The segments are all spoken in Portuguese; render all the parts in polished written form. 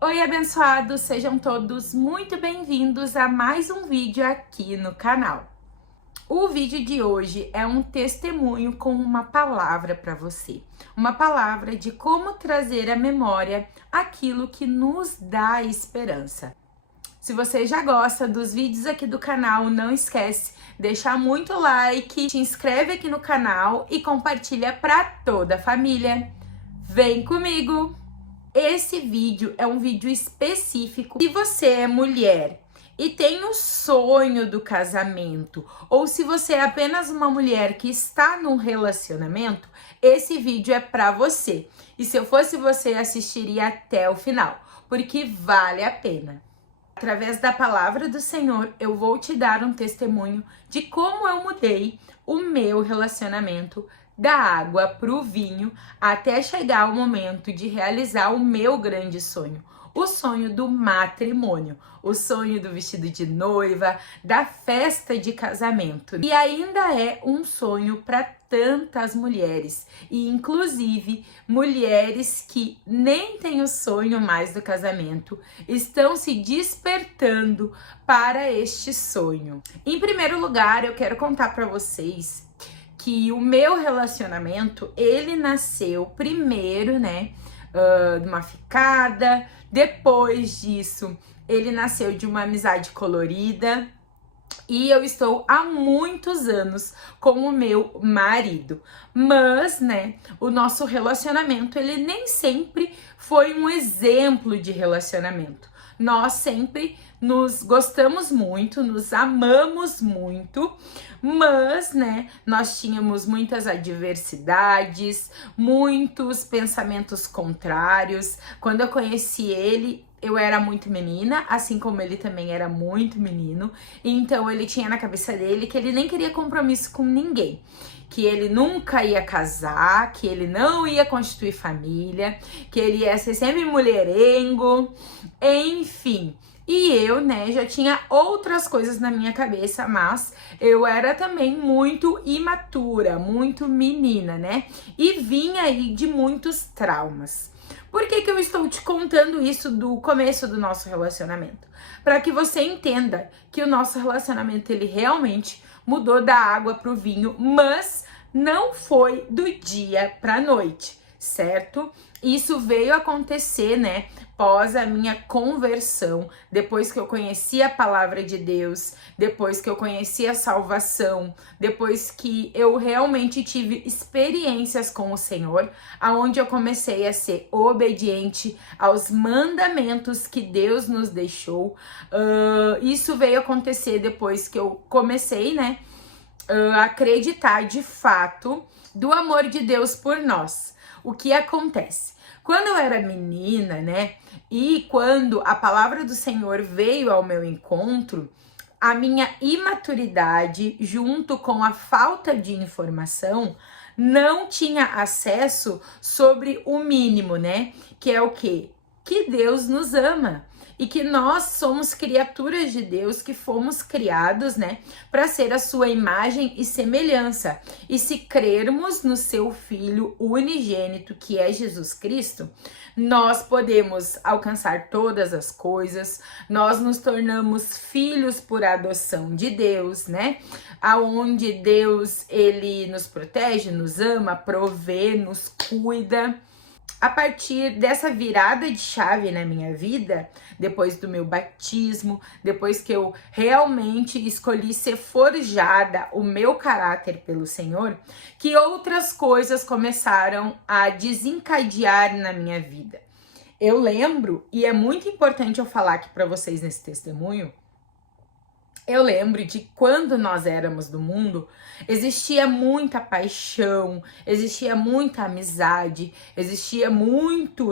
Oi, abençoados! Sejam todos muito bem-vindos a mais um vídeo aqui no canal. O vídeo de hoje é um testemunho com uma palavra para você. Uma palavra de como trazer à memória aquilo que nos dá esperança. Se você já gosta dos vídeos aqui do canal, não esquece de deixar muito like, te inscreve aqui no canal e compartilha para toda a família. Vem comigo! Esse vídeo é um vídeo específico. Se você é mulher e tem o sonho do casamento, ou se você é apenas uma mulher que está num relacionamento, esse vídeo é para você. E se eu fosse você, assistiria até o final, porque vale a pena. Através da palavra do Senhor, eu vou te dar um testemunho de como eu mudei o meu relacionamento da água para o vinho até chegar o momento de realizar o meu grande sonho, o sonho do matrimônio, o sonho do vestido de noiva, da festa de casamento. E ainda é um sonho para tantas mulheres, e inclusive mulheres que nem têm o sonho mais do casamento, estão se despertando para este sonho. Em primeiro lugar, eu quero contar para vocês que o meu relacionamento, ele nasceu primeiro, de uma ficada. Depois disso, ele nasceu de uma amizade colorida. E eu estou há muitos anos com o meu marido. Mas, o nosso relacionamento, ele nem sempre foi um exemplo de relacionamento. Nós sempre nos gostamos muito, nos amamos muito, mas, nós tínhamos muitas adversidades, muitos pensamentos contrários. Quando eu conheci ele, eu era muito menina, assim como ele também era muito menino. Então ele tinha na cabeça dele que ele nem queria compromisso com ninguém, que ele nunca ia casar, que ele não ia constituir família, que ele ia ser sempre mulherengo, enfim. E eu, já tinha outras coisas na minha cabeça, mas eu era também muito imatura, muito menina, E vinha aí de muitos traumas. Por que eu estou te contando isso do começo do nosso relacionamento? Para que você entenda que o nosso relacionamento, ele realmente mudou da água para o vinho, mas não foi do dia para a noite, certo? Isso veio acontecer, pós a minha conversão, depois que eu conheci a palavra de Deus, depois que eu conheci a salvação, depois que eu realmente tive experiências com o Senhor, aonde eu comecei a ser obediente aos mandamentos que Deus nos deixou. Isso veio acontecer depois que eu comecei, a acreditar de fato do amor de Deus por nós. O que acontece? Quando eu era menina, e quando a palavra do Senhor veio ao meu encontro, a minha imaturidade, junto com a falta de informação, não tinha acesso sobre o mínimo, que é o quê? Que Deus nos ama. E que nós somos criaturas de Deus, que fomos criados, para ser a sua imagem e semelhança. E se crermos no seu Filho unigênito, que é Jesus Cristo, nós podemos alcançar todas as coisas, nós nos tornamos filhos por adoção de Deus, Aonde Deus, ele nos protege, nos ama, provê, nos cuida. A partir dessa virada de chave na minha vida, depois do meu batismo, depois que eu realmente escolhi ser forjada o meu caráter pelo Senhor, que outras coisas começaram a desencadear na minha vida. Eu lembro, e é muito importante eu falar aqui para vocês nesse testemunho, eu lembro de quando nós éramos do mundo, existia muita paixão, existia muita amizade, existia muito,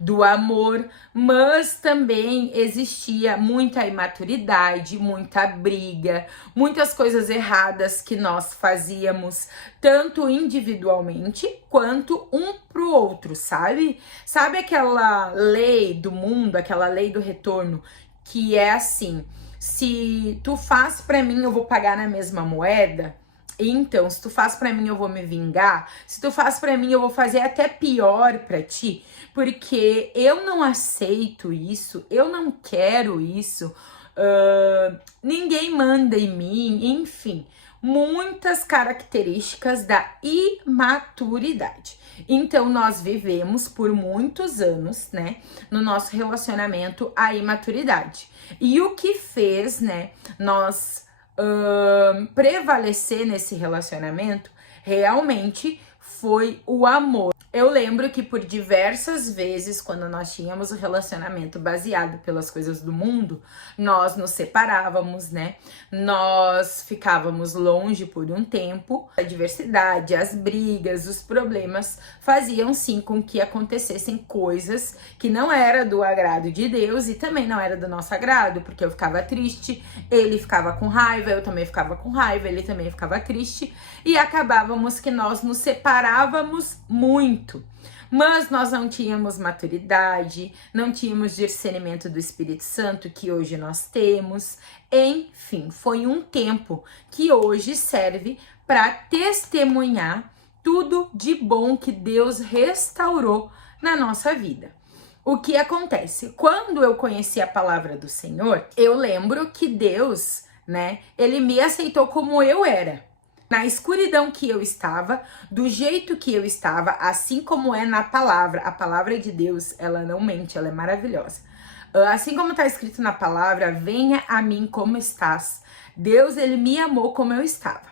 do amor, mas também existia muita imaturidade, muita briga, muitas coisas erradas que nós fazíamos, tanto individualmente quanto um pro outro, sabe? Sabe aquela lei do mundo, aquela lei do retorno, que é assim: se tu faz pra mim, eu vou pagar na mesma moeda. Então, se tu faz pra mim, eu vou me vingar. Se tu faz pra mim, eu vou fazer até pior pra ti. Porque eu não aceito isso, eu não quero isso. Ninguém manda em mim, enfim. Muitas características da imaturidade. Então, nós vivemos por muitos anos, né, no nosso relacionamento a imaturidade. E o que fez, né, nós prevalecer nesse relacionamento realmente foi o amor. Eu lembro que por diversas vezes, quando nós tínhamos um relacionamento baseado pelas coisas do mundo, nós nos separávamos, né? Nós ficávamos longe por um tempo. A diversidade, as brigas, os problemas faziam sim com que acontecessem coisas que não era do agrado de Deus e também não era do nosso agrado, porque eu ficava triste, ele ficava com raiva, eu também ficava com raiva, ele também ficava triste e acabávamos que nós nos separávamos muito. Mas nós não tínhamos maturidade, não tínhamos discernimento do Espírito Santo que hoje nós temos. Enfim, foi um tempo que hoje serve para testemunhar tudo de bom que Deus restaurou na nossa vida. O que acontece? Quando eu conheci a palavra do Senhor, eu lembro que Deus, né, ele me aceitou como eu era. Na escuridão que eu estava, do jeito que eu estava, assim como é na palavra. A palavra de Deus, ela não mente, ela é maravilhosa. Assim como está escrito na palavra, venha a mim como estás. Deus, ele me amou como eu estava.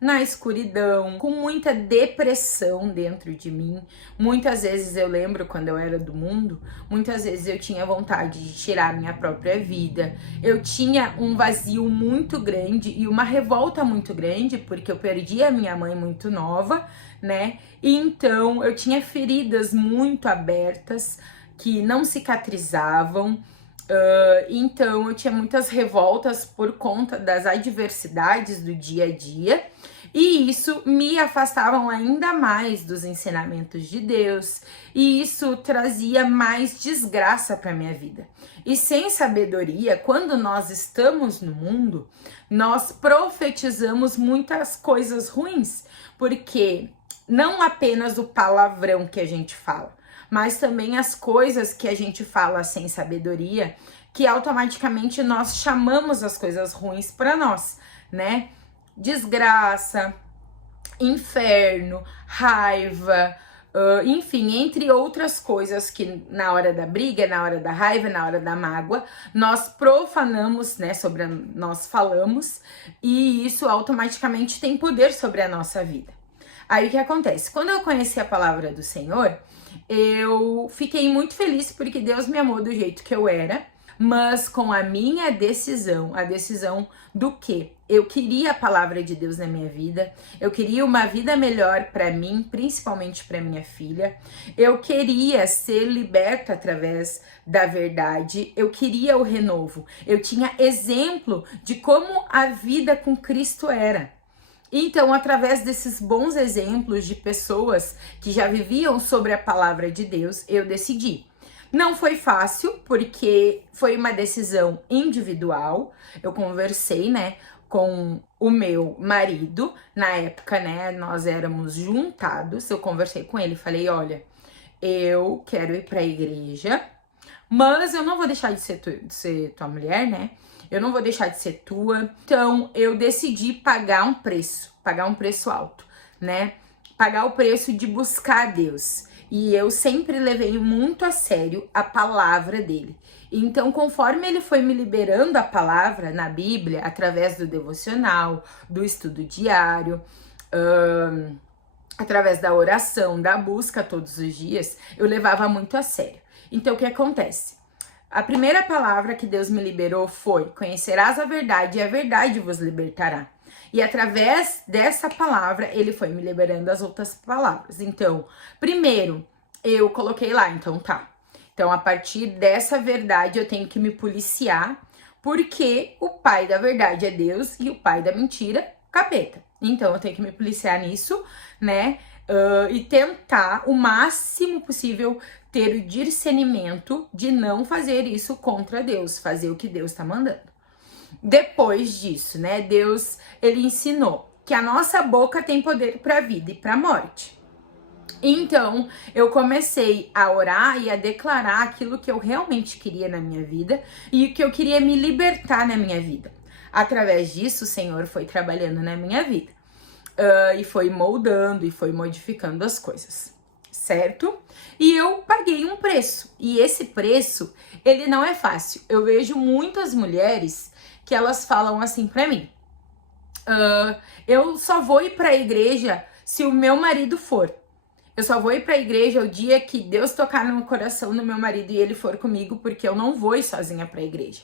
Na escuridão, com muita depressão dentro de mim. Muitas vezes eu lembro quando eu era do mundo, muitas vezes eu tinha vontade de tirar minha própria vida. Eu tinha um vazio muito grande e uma revolta muito grande, porque eu perdi a minha mãe muito nova, né? E então eu tinha feridas muito abertas que não cicatrizavam. Então eu tinha muitas revoltas por conta das adversidades do dia a dia. E isso me afastavam ainda mais dos ensinamentos de Deus, e isso trazia mais desgraça para minha vida. E sem sabedoria, quando nós estamos no mundo, nós profetizamos muitas coisas ruins, porque não apenas o palavrão que a gente fala, mas também as coisas que a gente fala sem sabedoria, que automaticamente nós chamamos as coisas ruins para nós, né? Desgraça, inferno, raiva, enfim, entre outras coisas que na hora da briga, na hora da raiva, na hora da mágoa, nós profanamos, né, nós falamos, e isso automaticamente tem poder sobre a nossa vida. Aí o que acontece? Quando eu conheci a palavra do Senhor, eu fiquei muito feliz porque Deus me amou do jeito que eu era, mas com a minha decisão, a decisão do quê? Eu queria a palavra de Deus na minha vida, eu queria uma vida melhor para mim, principalmente para minha filha, eu queria ser liberta através da verdade, eu queria o renovo, eu tinha exemplo de como a vida com Cristo era. Então, através desses bons exemplos de pessoas que já viviam sobre a palavra de Deus, eu decidi. Não foi fácil, porque foi uma decisão individual. Eu conversei, né, com o meu marido. Na época, né, nós éramos juntados. Eu conversei com ele e falei, olha, eu quero ir para a igreja, mas eu não vou deixar de ser tua mulher, né? Eu não vou deixar de ser tua. Então, eu decidi pagar um preço alto, né? Pagar o preço de buscar a Deus. E eu sempre levei muito a sério a palavra dele. Então, conforme ele foi me liberando a palavra na Bíblia, através do devocional, do estudo diário, através da oração, da busca todos os dias, eu levava muito a sério. Então, o que acontece? A primeira palavra que Deus me liberou foi: conhecerás a verdade e a verdade vos libertará. E através dessa palavra, ele foi me liberando as outras palavras. Então, primeiro, eu coloquei lá, então tá. Então, a partir dessa verdade, eu tenho que me policiar, porque o pai da verdade é Deus e o pai da mentira, capeta. Então, eu tenho que me policiar nisso, né? E tentar o máximo possível ter o discernimento de não fazer isso contra Deus, fazer o que Deus tá mandando. Depois disso, né, Deus, ele ensinou que a nossa boca tem poder para a vida e para a morte. Então, eu comecei a orar e a declarar aquilo que eu realmente queria na minha vida e o que eu queria me libertar na minha vida. Através disso, o Senhor foi trabalhando na minha vida. E foi moldando e foi modificando as coisas, certo? E eu paguei um preço. E esse preço, ele não é fácil. Eu vejo muitas mulheres que elas falam assim pra mim. Eu só vou ir pra igreja se o meu marido for. Eu só vou ir pra igreja o dia que Deus tocar no coração do meu marido e ele for comigo, porque eu não vou ir sozinha pra igreja.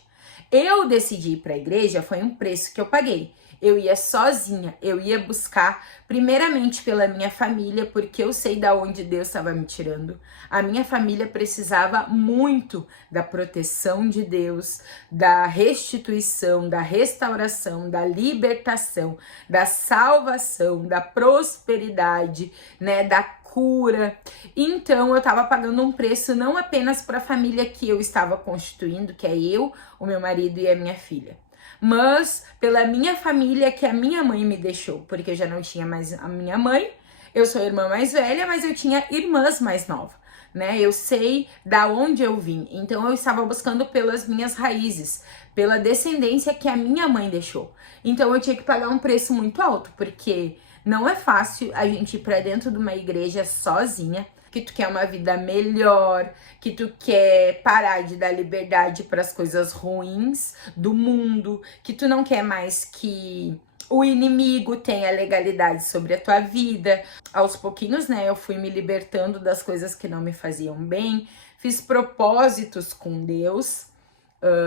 Eu decidi ir pra igreja, foi um preço que eu paguei. Eu ia sozinha, eu ia buscar primeiramente pela minha família, porque eu sei da onde Deus estava me tirando. A minha família precisava muito da proteção de Deus, da restituição, da restauração, da libertação, da salvação, da prosperidade, né, da cura. Então eu estava pagando um preço não apenas para a família que eu estava constituindo, que é eu, o meu marido e a minha filha, mas pela minha família que a minha mãe me deixou, porque eu já não tinha mais a minha mãe. Eu sou a irmã mais velha, mas eu tinha irmãs mais novas, né? Eu sei da onde eu vim, então eu estava buscando pelas minhas raízes, pela descendência que a minha mãe deixou. Então eu tinha que pagar um preço muito alto, porque não é fácil a gente ir pra dentro de uma igreja sozinha, que tu quer uma vida melhor, que tu quer parar de dar liberdade para as coisas ruins do mundo, que tu não quer mais que o inimigo tenha legalidade sobre a tua vida. Aos pouquinhos, né, eu fui me libertando das coisas que não me faziam bem, fiz propósitos com Deus.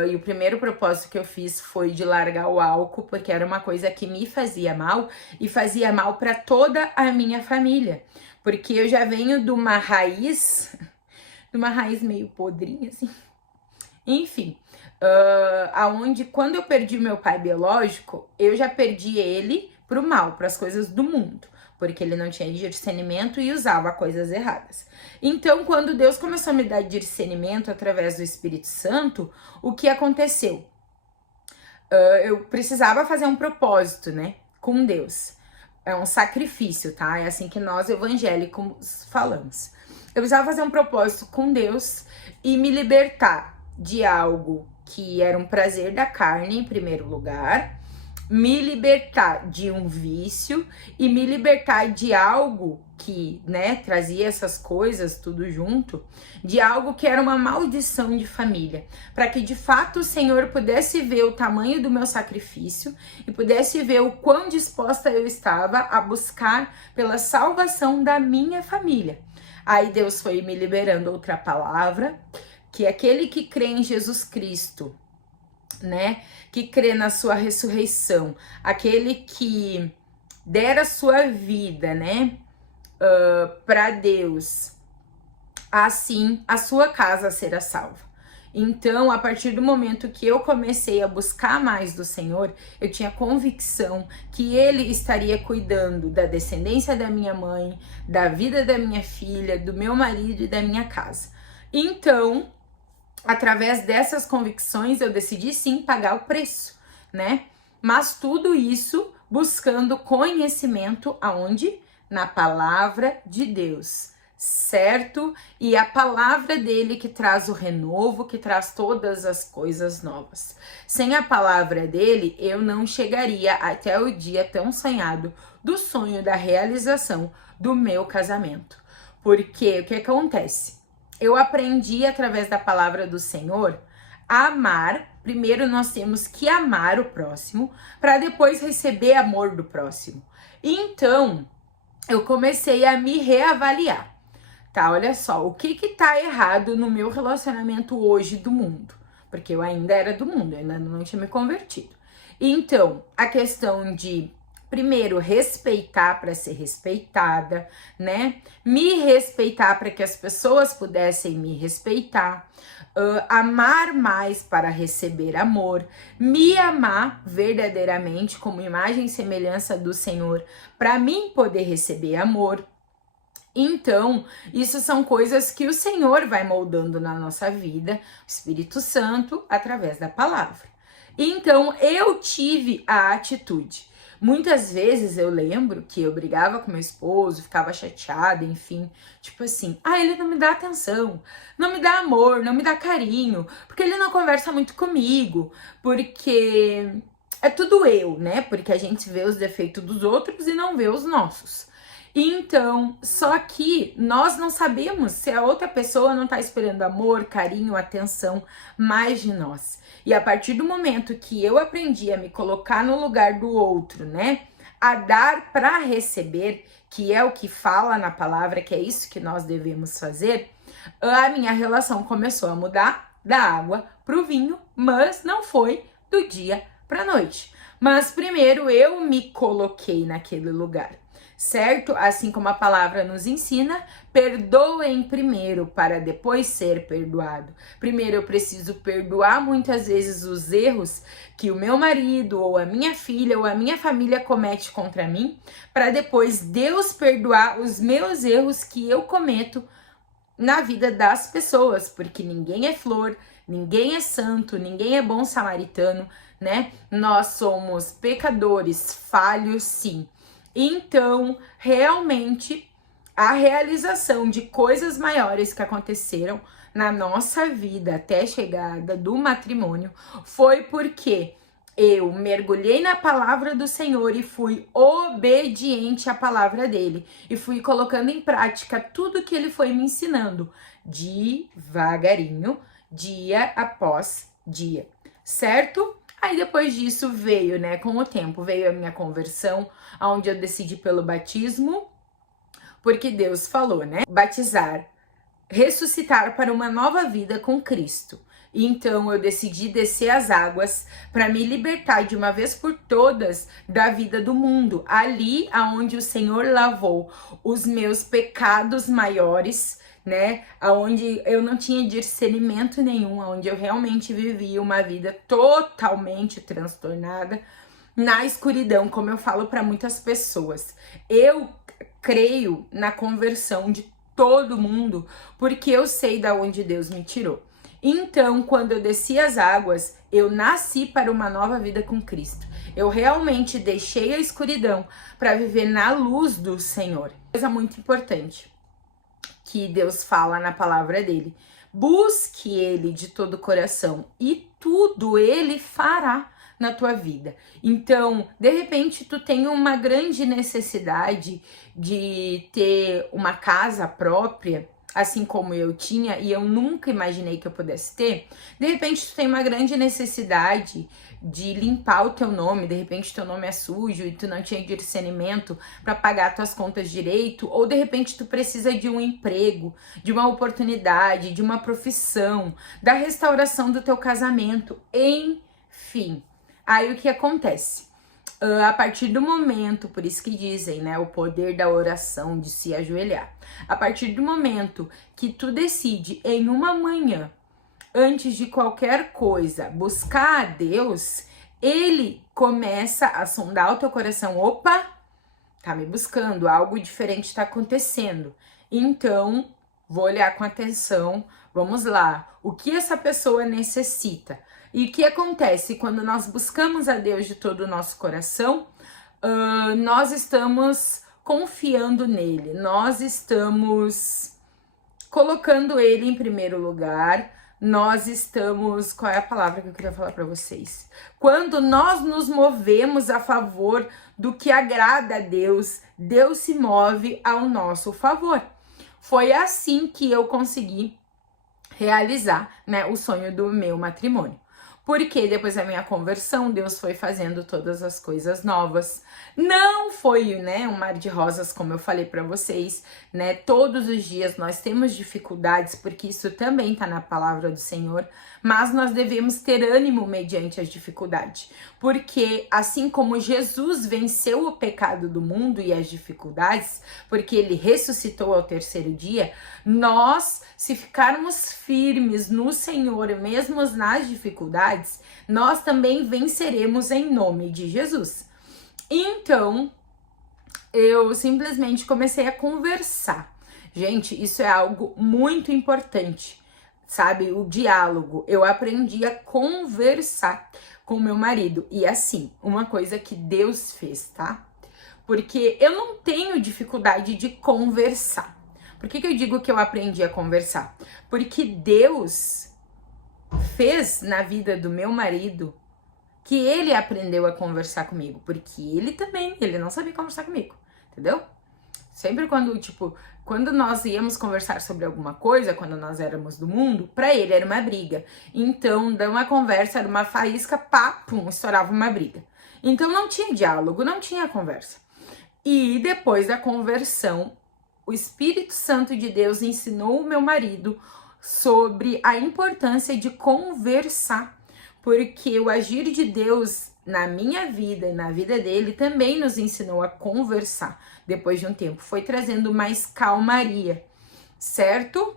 E o primeiro propósito que eu fiz foi de largar o álcool, porque era uma coisa que me fazia mal e fazia mal para toda a minha família. Porque eu já venho de uma raiz meio podrinha, assim. Enfim, aonde quando eu perdi meu pai biológico, eu já perdi ele pro mal, para as coisas do mundo. Porque ele não tinha discernimento e usava coisas erradas. Então, quando Deus começou a me dar discernimento através do Espírito Santo, o que aconteceu? Eu precisava fazer um propósito, né, com Deus. É um sacrifício, tá? É assim que nós evangélicos falamos. Eu precisava fazer um propósito com Deus e me libertar de algo que era um prazer da carne, em primeiro lugar, me libertar de um vício e me libertar de algo que, né, trazia essas coisas tudo junto, de algo que era uma maldição de família, para que de fato o Senhor pudesse ver o tamanho do meu sacrifício e pudesse ver o quão disposta eu estava a buscar pela salvação da minha família. Aí Deus foi me liberando outra palavra, que aquele que crê em Jesus Cristo, né, que crê na sua ressurreição, aquele que der a sua vida, né, para Deus, assim a sua casa será salva. Então, a partir do momento que eu comecei a buscar mais do Senhor, eu tinha convicção que Ele estaria cuidando da descendência da minha mãe, da vida da minha filha, do meu marido e da minha casa. Então, através dessas convicções, eu decidi sim pagar o preço, né? Mas tudo isso buscando conhecimento aonde? Na palavra de Deus, certo? E a palavra dele que traz o renovo, que traz todas as coisas novas. Sem a palavra dele, eu não chegaria até o dia tão sonhado do sonho da realização do meu casamento. Porque o que acontece? Eu aprendi através da palavra do Senhor a amar. Primeiro nós temos que amar o próximo para depois receber amor do próximo. Então, eu comecei a me reavaliar, tá? Olha só, o que tá errado no meu relacionamento hoje do mundo? Porque eu ainda era do mundo, eu ainda não tinha me convertido. Então, a questão de, primeiro, respeitar para ser respeitada, né? Me respeitar para que as pessoas pudessem me respeitar. Amar mais para receber amor, me amar verdadeiramente como imagem e semelhança do Senhor, para mim poder receber amor. Então, isso são coisas que o Senhor vai moldando na nossa vida, o Espírito Santo, através da palavra. Então, eu tive a atitude, Muitas vezes eu lembro que eu brigava com meu esposo, ficava chateada, enfim, tipo assim, ele não me dá atenção, não me dá amor, não me dá carinho, porque ele não conversa muito comigo, porque é tudo eu, né? Porque a gente vê os defeitos dos outros e não vê os nossos. Então, só que nós não sabemos se a outra pessoa não tá esperando amor, carinho, atenção mais de nós. E a partir do momento que eu aprendi a me colocar no lugar do outro, né? A dar para receber, que é o que fala na palavra, que é isso que nós devemos fazer, a minha relação começou a mudar da água pro vinho, mas não foi do dia pra noite. Mas primeiro eu me coloquei naquele lugar, certo? Assim como a palavra nos ensina, perdoem primeiro para depois ser perdoado. Primeiro eu preciso perdoar muitas vezes os erros que o meu marido ou a minha filha ou a minha família comete contra mim, para depois Deus perdoar os meus erros que eu cometo na vida das pessoas, porque ninguém é flor, ninguém é santo, ninguém é bom samaritano, né? Nós somos pecadores, falhos sim. Então, realmente, a realização de coisas maiores que aconteceram na nossa vida até a chegada do matrimônio foi porque eu mergulhei na palavra do Senhor e fui obediente à palavra dele. E fui colocando em prática tudo que ele foi me ensinando, devagarinho, dia após dia, certo? Aí depois disso veio, né, com o tempo, veio a minha conversão, onde eu decidi pelo batismo, porque Deus falou, né, batizar, ressuscitar para uma nova vida com Cristo. Então eu decidi descer as águas para me libertar de uma vez por todas da vida do mundo, ali aonde o Senhor lavou os meus pecados maiores, né? Aonde eu não tinha discernimento nenhum, aonde eu realmente vivia uma vida totalmente transtornada na escuridão, como eu falo para muitas pessoas. Eu creio na conversão de todo mundo, porque eu sei da onde Deus me tirou. Então, quando eu desci as águas, eu nasci para uma nova vida com Cristo. Eu realmente deixei a escuridão para viver na luz do Senhor. Coisa muito importante que Deus fala na palavra dele. Busque ele de todo o coração e tudo ele fará na tua vida. Então, de repente, tu tem uma grande necessidade de ter uma casa própria, assim como eu tinha, e eu nunca imaginei que eu pudesse ter. De repente, tu tem uma grande necessidade de limpar o teu nome, de repente teu nome é sujo e tu não tinha discernimento para pagar tuas contas direito, ou de repente tu precisa de um emprego, de uma oportunidade, de uma profissão, da restauração do teu casamento, enfim. Aí o que acontece? A partir do momento, por isso que dizem, né, o poder da oração, de se ajoelhar. A partir do momento que tu decide em uma manhã, antes de qualquer coisa, buscar a Deus, ele começa a sondar o teu coração. Opa, tá me buscando, algo diferente tá acontecendo. Então, vou olhar com atenção, vamos lá, o que essa pessoa necessita? E o que acontece quando nós buscamos a Deus de todo o nosso coração? Nós estamos confiando nele, nós estamos colocando ele em primeiro lugar, nós estamos... Qual é a palavra que eu queria falar para vocês? Quando nós nos movemos a favor do que agrada a Deus, Deus se move ao nosso favor. Foi assim que eu consegui realizar, né, o sonho do meu matrimônio. Porque depois da minha conversão, Deus foi fazendo todas as coisas novas. Não foi, né, um mar de rosas, como eu falei para vocês, né? Todos os dias nós temos dificuldades, porque isso também tá na palavra do Senhor, mas nós devemos ter ânimo mediante as dificuldades. Porque assim como Jesus venceu o pecado do mundo e as dificuldades, porque ele ressuscitou ao terceiro dia, nós, se ficarmos firmes no Senhor, mesmo nas dificuldades, nós também venceremos em nome de Jesus. Então, eu simplesmente comecei a conversar. Gente, isso é algo muito importante. sabe? O diálogo. Eu aprendi a conversar com meu marido. E assim, uma coisa que Deus fez, tá? Porque eu não tenho dificuldade de conversar. Por que eu digo que eu aprendi a conversar? Porque Deus fez na vida do meu marido que ele aprendeu a conversar comigo. Porque ele não sabia conversar comigo, entendeu? Sempre quando nós íamos conversar sobre alguma coisa, quando nós éramos do mundo, pra ele era uma briga. Então, dar uma conversa, era uma faísca, pá, pum, estourava uma briga. Então, não tinha diálogo, não tinha conversa. E depois da conversão, o Espírito Santo de Deus ensinou o meu marido sobre a importância de conversar, porque o agir de Deus na minha vida e na vida dele também nos ensinou a conversar. Depois de um tempo, foi trazendo mais calmaria, certo?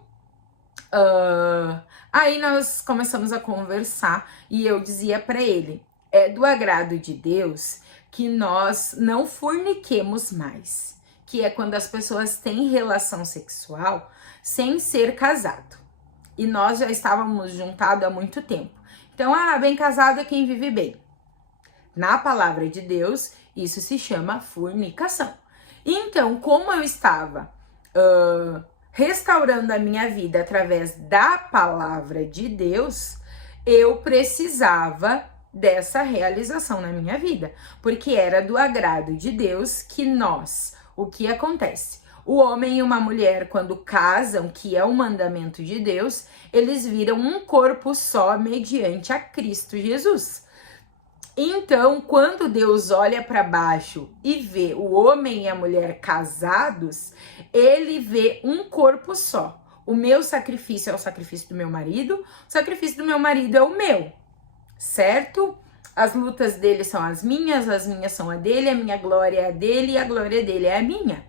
Aí nós começamos a conversar e eu dizia para ele: é do agrado de Deus que nós não forniquemos mais, que é quando as pessoas têm relação sexual sem ser casado. E nós já estávamos juntados há muito tempo. Então, bem casado é quem vive bem. Na palavra de Deus, isso se chama fornicação. Então, como eu estava restaurando a minha vida através da palavra de Deus, eu precisava dessa realização na minha vida, porque era do agrado de Deus que o que acontece? O homem e uma mulher, quando casam, que é o mandamento de Deus, eles viram um corpo só mediante a Cristo Jesus. Então, quando Deus olha para baixo e vê o homem e a mulher casados, ele vê um corpo só. O meu sacrifício é o sacrifício do meu marido, o sacrifício do meu marido é o meu, certo? As lutas dele são as minhas são a dele, a minha glória é a dele e a glória dele é a minha.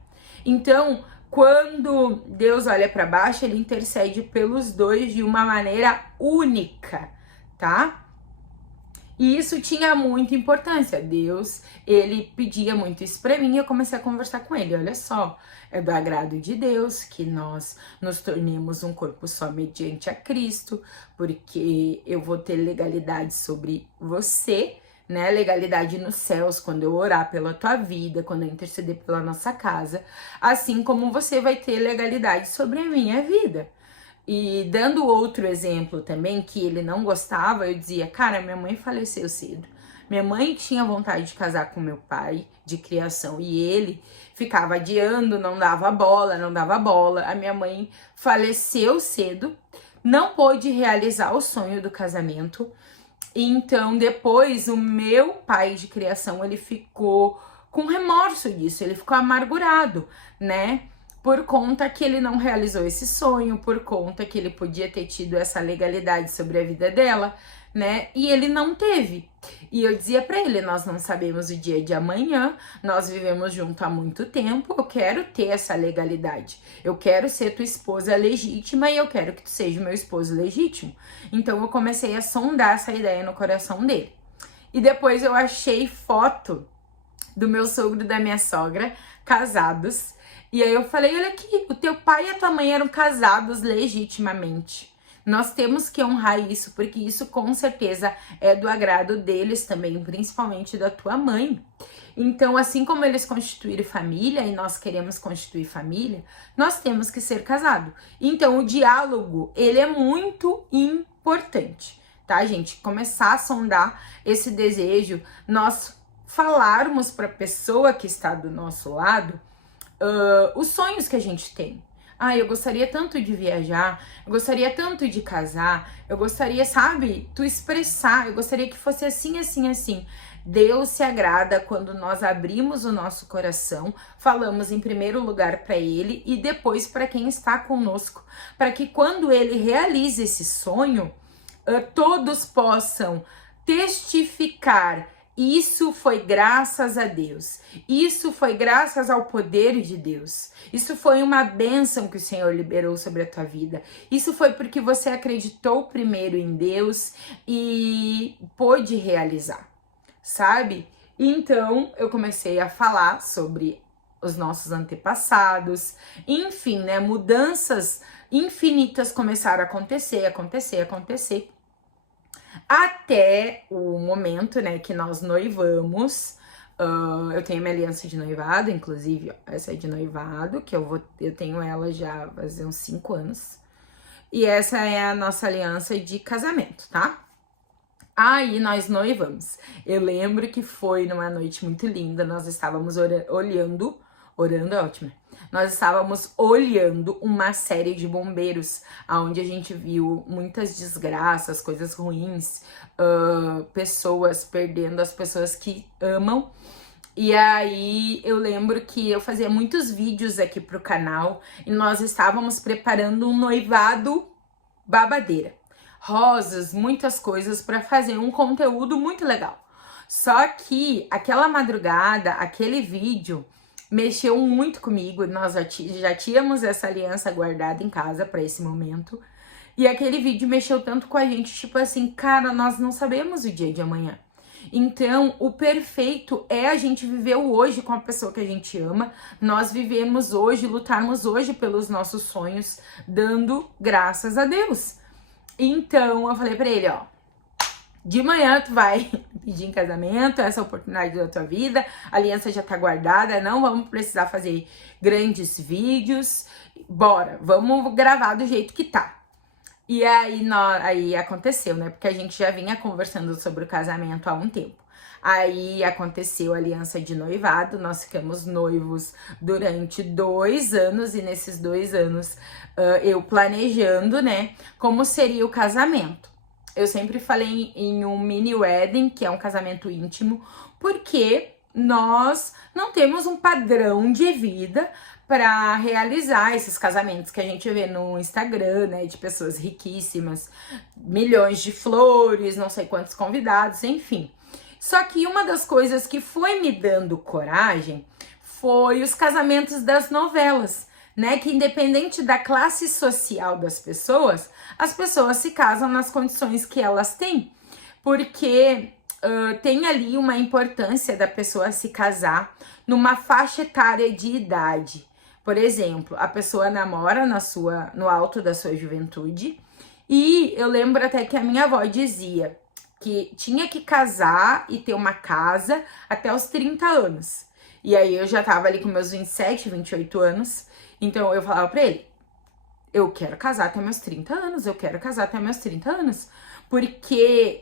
Então, quando Deus olha para baixo, ele intercede pelos dois de uma maneira única, tá? E isso tinha muita importância. Deus, ele pedia muito isso pra mim e eu comecei a conversar com ele. Olha só, é do agrado de Deus que nós nos tornemos um corpo só mediante a Cristo, porque eu vou ter legalidade sobre você, né? Legalidade nos céus quando eu orar pela tua vida, quando eu interceder pela nossa casa, assim como você vai ter legalidade sobre a minha vida. E dando outro exemplo também, que ele não gostava, eu dizia: cara, minha mãe faleceu cedo. Minha mãe tinha vontade de casar com meu pai, de criação, e ele ficava adiando, não dava bola. A minha mãe faleceu cedo, não pôde realizar o sonho do casamento. Então, depois, o meu pai de criação, ele ficou com remorso disso, ele ficou amargurado, né? Por conta que ele não realizou esse sonho, por conta que ele podia ter tido essa legalidade sobre a vida dela, né? E ele não teve. E eu dizia pra ele: nós não sabemos o dia de amanhã, nós vivemos junto há muito tempo, eu quero ter essa legalidade. Eu quero ser tua esposa legítima e eu quero que tu seja meu esposo legítimo. Então eu comecei a sondar essa ideia no coração dele. E depois eu achei foto do meu sogro e da minha sogra casados. E aí eu falei: olha aqui, o teu pai e a tua mãe eram casados legitimamente. Nós temos que honrar isso, porque isso com certeza é do agrado deles também, principalmente da tua mãe. Então, assim como eles constituíram família e nós queremos constituir família, nós temos que ser casados. Então, o diálogo, ele é muito importante, tá, gente? Começar a sondar esse desejo, nós falarmos para a pessoa que está do nosso lado os sonhos que a gente tem. Eu gostaria tanto de viajar, eu gostaria tanto de casar, eu gostaria, sabe, tu expressar, eu gostaria que fosse assim, assim, assim. Deus se agrada quando nós abrimos o nosso coração, falamos em primeiro lugar para ele e depois para quem está conosco, para que quando ele realize esse sonho, todos possam testificar: isso foi graças a Deus, isso foi graças ao poder de Deus, isso foi uma bênção que o Senhor liberou sobre a tua vida, isso foi porque você acreditou primeiro em Deus e pôde realizar, sabe? Então eu comecei a falar sobre os nossos antepassados, enfim, né, mudanças infinitas começaram a acontecer, até o momento, né, que nós noivamos. Eu tenho minha aliança de noivado, inclusive, ó, essa é de noivado, que eu tenho ela já vai fazer uns 5 anos. E essa é a nossa aliança de casamento, tá? Aí nós noivamos. Eu lembro que foi numa noite muito linda, nós estávamos orando é ótimo. Nós estávamos olhando uma série de bombeiros, onde a gente viu muitas desgraças, coisas ruins, pessoas perdendo as pessoas que amam. E aí eu lembro que eu fazia muitos vídeos aqui pro canal e nós estávamos preparando um noivado babadeira. Rosas, muitas coisas para fazer um conteúdo muito legal. Só que aquela madrugada, aquele vídeo mexeu muito comigo. Nós já tínhamos essa aliança guardada em casa para esse momento. E aquele vídeo mexeu tanto com a gente, tipo assim, cara, nós não sabemos o dia de amanhã. Então, o perfeito é a gente viver o hoje com a pessoa que a gente ama, nós vivemos hoje, lutarmos hoje pelos nossos sonhos, dando graças a Deus. Então, eu falei pra ele, ó, de manhã tu vai pedir em casamento, essa oportunidade da tua vida, a aliança já tá guardada, não vamos precisar fazer grandes vídeos, bora, vamos gravar do jeito que tá. E aí aconteceu, né? Porque a gente já vinha conversando sobre o casamento há um tempo. Aí aconteceu a aliança de noivado, nós ficamos noivos durante 2 anos, e nesses 2 anos eu planejando, né, como seria o casamento. Eu sempre falei em um mini wedding, que é um casamento íntimo, porque nós não temos um padrão de vida para realizar esses casamentos que a gente vê no Instagram, né, de pessoas riquíssimas, milhões de flores, não sei quantos convidados, enfim. Só que uma das coisas que foi me dando coragem foi os casamentos das novelas, né, que independente da classe social das pessoas, as pessoas se casam nas condições que elas têm, porque tem ali uma importância da pessoa se casar numa faixa etária de idade. Por exemplo, a pessoa namora no alto da sua juventude, e eu lembro até que a minha avó dizia que tinha que casar e ter uma casa até os 30 anos. E aí eu já tava ali com meus 27, 28 anos, então eu falava pra ele, eu quero casar até meus 30 anos, eu quero casar até meus 30 anos, porque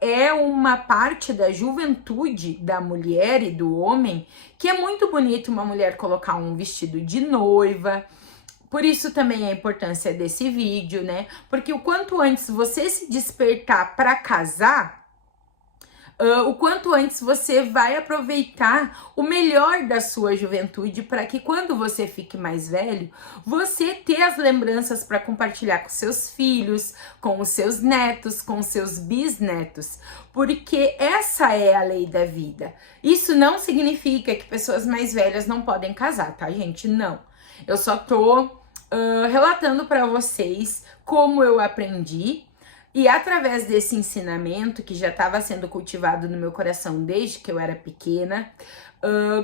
é uma parte da juventude da mulher e do homem que é muito bonito uma mulher colocar um vestido de noiva. Por isso também a importância desse vídeo, né? Porque o quanto antes você se despertar para casar, o quanto antes você vai aproveitar o melhor da sua juventude, para que quando você fique mais velho, você ter as lembranças para compartilhar com seus filhos, com os seus netos, com os seus bisnetos, porque essa é a lei da vida. Isso não significa que pessoas mais velhas não podem casar, tá, gente? Não. Eu só tô relatando para vocês como eu aprendi. E através desse ensinamento, que já estava sendo cultivado no meu coração desde que eu era pequena,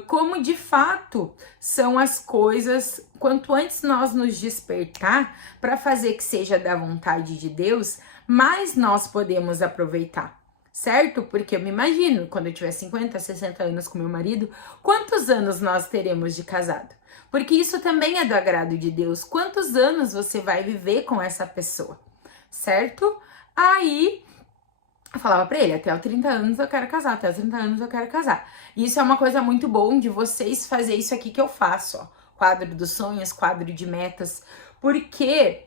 como de fato são as coisas, quanto antes nós nos despertar para fazer que seja da vontade de Deus, mais nós podemos aproveitar, certo? Porque eu me imagino, quando eu tiver 50, 60 anos com meu marido, quantos anos nós teremos de casado? Porque isso também é do agrado de Deus. Quantos anos você vai viver com essa pessoa, certo? Aí, eu falava pra ele, até os 30 anos eu quero casar, até os 30 anos eu quero casar. E isso é uma coisa muito boa de vocês fazer isso aqui que eu faço, ó. Quadro dos sonhos, quadro de metas. Porque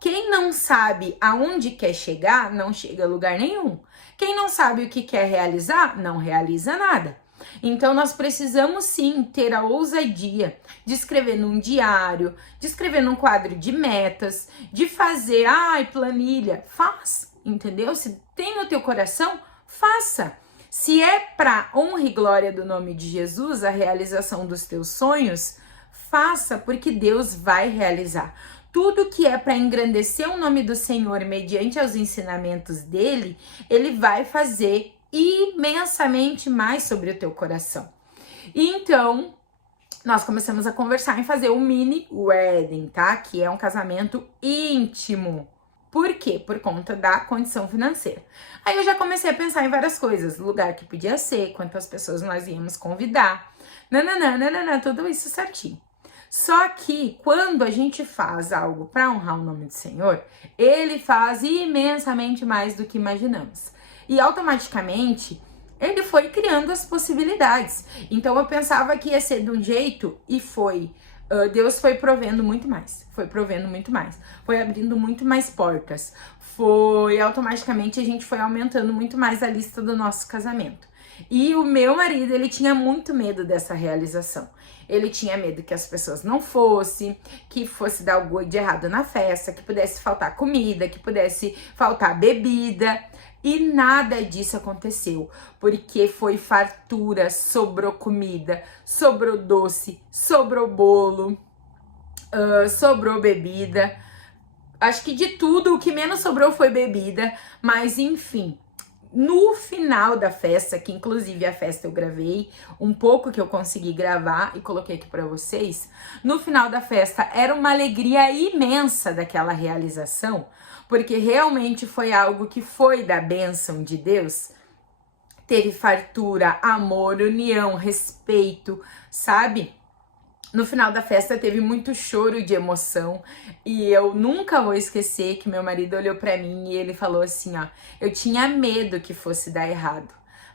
quem não sabe aonde quer chegar, não chega a lugar nenhum. Quem não sabe o que quer realizar, não realiza nada. Então, nós precisamos sim ter a ousadia de escrever num diário, de escrever num quadro de metas, de fazer, planilha, faz, entendeu? Se tem no teu coração, faça. Se é para honra e glória do nome de Jesus, a realização dos teus sonhos, faça, porque Deus vai realizar. Tudo que é para engrandecer o nome do Senhor mediante os ensinamentos dele, ele vai fazer imensamente mais sobre o teu coração. Então, nós começamos a conversar em fazer o mini wedding, tá? Que é um casamento íntimo. Por quê? Por conta da condição financeira. Aí eu já comecei a pensar em várias coisas. Lugar que podia ser, quantas pessoas nós íamos convidar. Nananã, tudo isso certinho. Só que quando a gente faz algo para honrar o nome do Senhor, Ele faz imensamente mais do que imaginamos. E automaticamente, Ele foi criando as possibilidades. Então eu pensava que ia ser de um jeito e foi. Deus foi provendo muito mais, foi abrindo muito mais portas, automaticamente a gente foi aumentando muito mais a lista do nosso casamento. E o meu marido, ele tinha muito medo dessa realização. Ele tinha medo que as pessoas não fossem, que fosse dar algo de errado na festa, que pudesse faltar comida, que pudesse faltar bebida. E nada disso aconteceu, porque foi fartura, sobrou comida, sobrou doce, sobrou bolo, sobrou bebida. Acho que de tudo, o que menos sobrou foi bebida, mas enfim. No final da festa, que inclusive a festa eu gravei, um pouco que eu consegui gravar e coloquei aqui pra vocês, no final da festa era uma alegria imensa daquela realização, porque realmente foi algo que foi da bênção de Deus. Teve fartura, amor, união, respeito, sabe? No final da festa teve muito choro de emoção e eu nunca vou esquecer que meu marido olhou pra mim e ele falou assim, ó, eu tinha medo que fosse dar errado,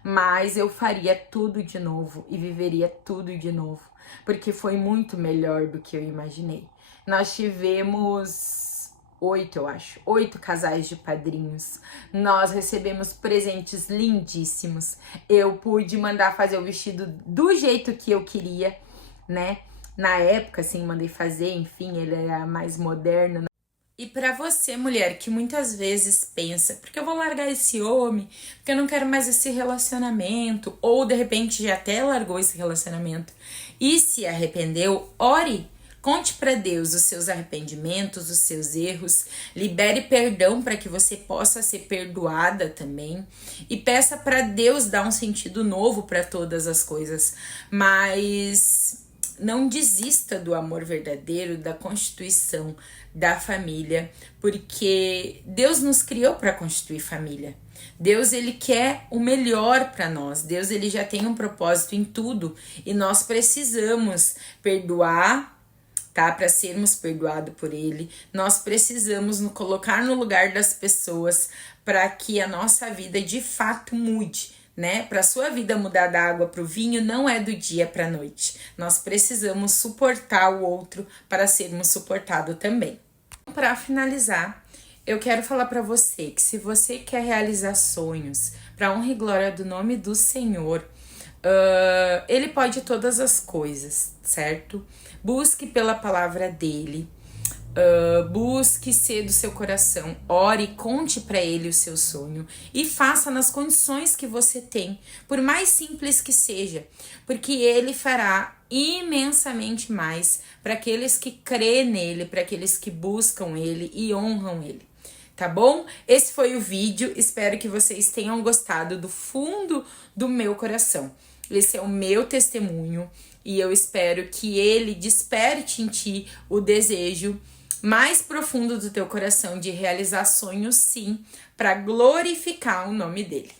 mas eu faria tudo de novo e viveria tudo de novo, porque foi muito melhor do que eu imaginei. Nós tivemos 8 casais de padrinhos. Nós recebemos presentes lindíssimos. Eu pude mandar fazer o vestido do jeito que eu queria, né? Na época, assim, mandei fazer, enfim, ele era mais moderno. E pra você, mulher, que muitas vezes pensa, porque eu vou largar esse homem, porque eu não quero mais esse relacionamento, ou de repente já até largou esse relacionamento e se arrependeu, ore. Conte para Deus os seus arrependimentos, os seus erros, libere perdão para que você possa ser perdoada também e peça para Deus dar um sentido novo para todas as coisas, mas não desista do amor verdadeiro, da constituição da família, porque Deus nos criou para constituir família. Deus, ele quer o melhor para nós. Deus, ele já tem um propósito em tudo e nós precisamos perdoar, tá? Para sermos perdoados por ele, nós precisamos nos colocar no lugar das pessoas para que a nossa vida de fato mude, né? Para sua vida mudar da água para o vinho não é do dia para a noite. Nós precisamos suportar o outro para sermos suportados também. Para finalizar, eu quero falar para você que se você quer realizar sonhos para honra e glória do nome do Senhor, ele pode todas as coisas, certo? Busque pela palavra dele, busque ser do seu coração, ore, conte para ele o seu sonho e faça nas condições que você tem, por mais simples que seja, porque ele fará imensamente mais para aqueles que crêem nele, para aqueles que buscam ele e honram ele. Tá bom? Esse foi o vídeo, espero que vocês tenham gostado do fundo do meu coração. Esse é o meu testemunho e eu espero que ele desperte em ti o desejo mais profundo do teu coração de realizar sonhos, sim, para glorificar o nome dele.